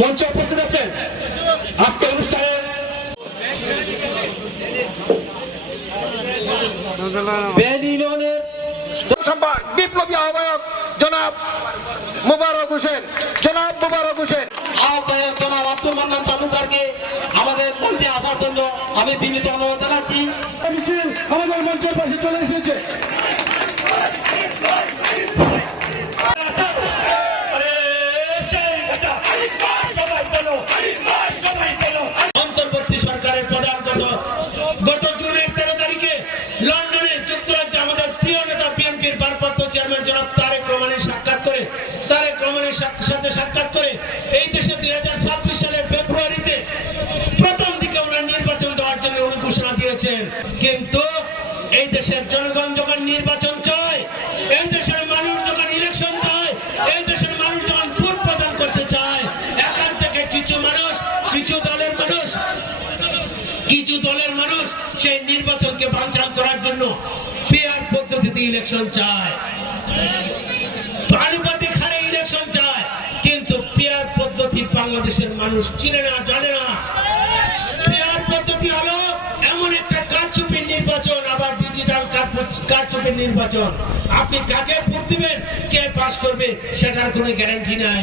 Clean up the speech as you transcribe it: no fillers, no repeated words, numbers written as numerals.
মঞ্চে উপস্থিত আছেন আজকে অনুষ্ঠানে বিপ্লবী আহ্বায়ক জনাব মোবারক হোসেন আহ্বায়ক জনাব আব্দুল মান্নান তালুকদারকে আমাদের মঞ্চে আসার জন্য আমি বিনীত অনুরোধ জানাচ্ছি। আমাদের মঞ্চের পাশে চলে এসেছে। অন্তর্বর্তী সরকারের প্রধান গত জুনের 13 তারিখে লন্ডনে যুক্তরাজ্যে আমাদের প্রিয় নেতা বিএনপির ভারপ্রাপ্ত চেয়ারম্যান জনাব তারেক রহমানের সাথে সাক্ষাৎ করে এই দেশে 2026 সালের ফেব্রুয়ারিতে প্রথম দিকে ওনারা নির্বাচন দেওয়ার জন্য উনি ঘোষণা দিয়েছেন। কিন্তু এই দেশের জনগণ যখন নির্বাচন চায়, এই দেশের মানুষ যখন ইলেকশন চায়, এই দেশের মানুষ যখন ভোট প্রদান করতে চায়, এখান থেকে কিছু দলের মানুষ সেই নির্বাচনকে বানচাল করার জন্য পিআর পদ্ধতিতে ইলেকশন চায়, আনুপাতিক হারে ইলেকশন চায়। কিন্তু পিআর পদ্ধতি বাংলাদেশের মানুষ চিনে না, জানে না। পিআর পদ্ধতি হলো এমন একটা কারচুপির নির্বাচন, আবার ডিজিটাল কারচুপির নির্বাচন। আপনি কাকে ভোট দিবেন, কে পাস করবে, সেটার কোনো গ্যারান্টি নাই।